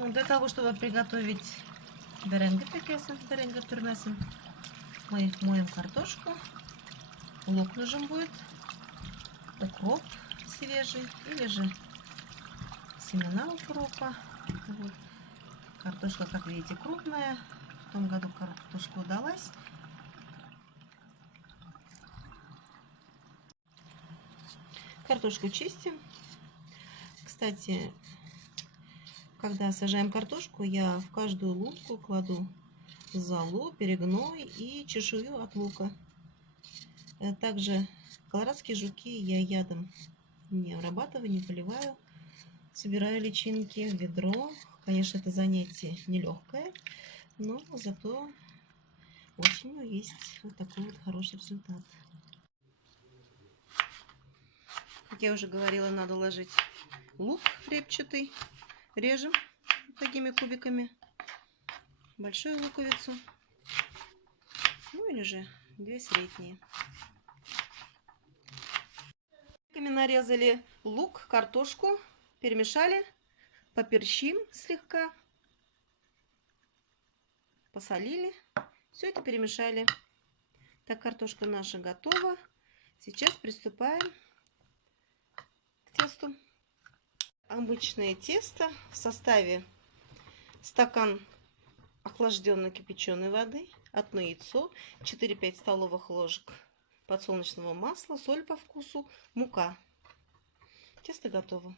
Ну, для того, чтобы приготовить беренге пекесен, беренге турмесен, мы моем картошку. Лук нужен будет, укроп свежий или же семена укропа. Вот. Картошка, как видите, крупная. В том году картошка удалась. Картошку чистим. Кстати, когда сажаем картошку, я в каждую лунку кладу золу, перегной и чешую от лука. Также колорадские жуки я ядом не обрабатываю, не поливаю. Собираю личинки в ведро. Конечно, это занятие нелегкое, но зато осенью есть вот такой вот хороший результат. Как я уже говорила, надо ложить лук репчатый. Режем такими кубиками большую луковицу, ну или же две средние. Нарезали лук, картошку, перемешали, поперчим слегка, посолили, все это перемешали. Так, картошка наша готова. Сейчас приступаем к тесту. Обычное тесто в составе стакан охлажденной кипяченой воды, одно яйцо, 4-5 столовых ложек подсолнечного масла, соль по вкусу, мука. Тесто готово.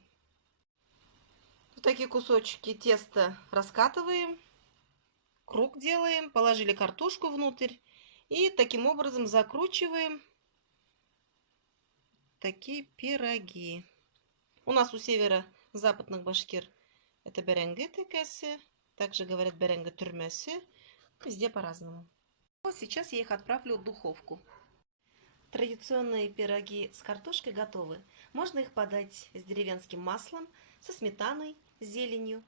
Вот такие кусочки теста раскатываем, круг делаем, положили картошку внутрь и таким образом закручиваем такие пироги. У нас у северо-западных башкир это беренге текеси, также говорят беренге турмеси, везде по-разному. Вот сейчас я их отправлю в духовку. Традиционные пироги с картошкой готовы. Можно их подать с деревенским маслом, со сметаной, с зеленью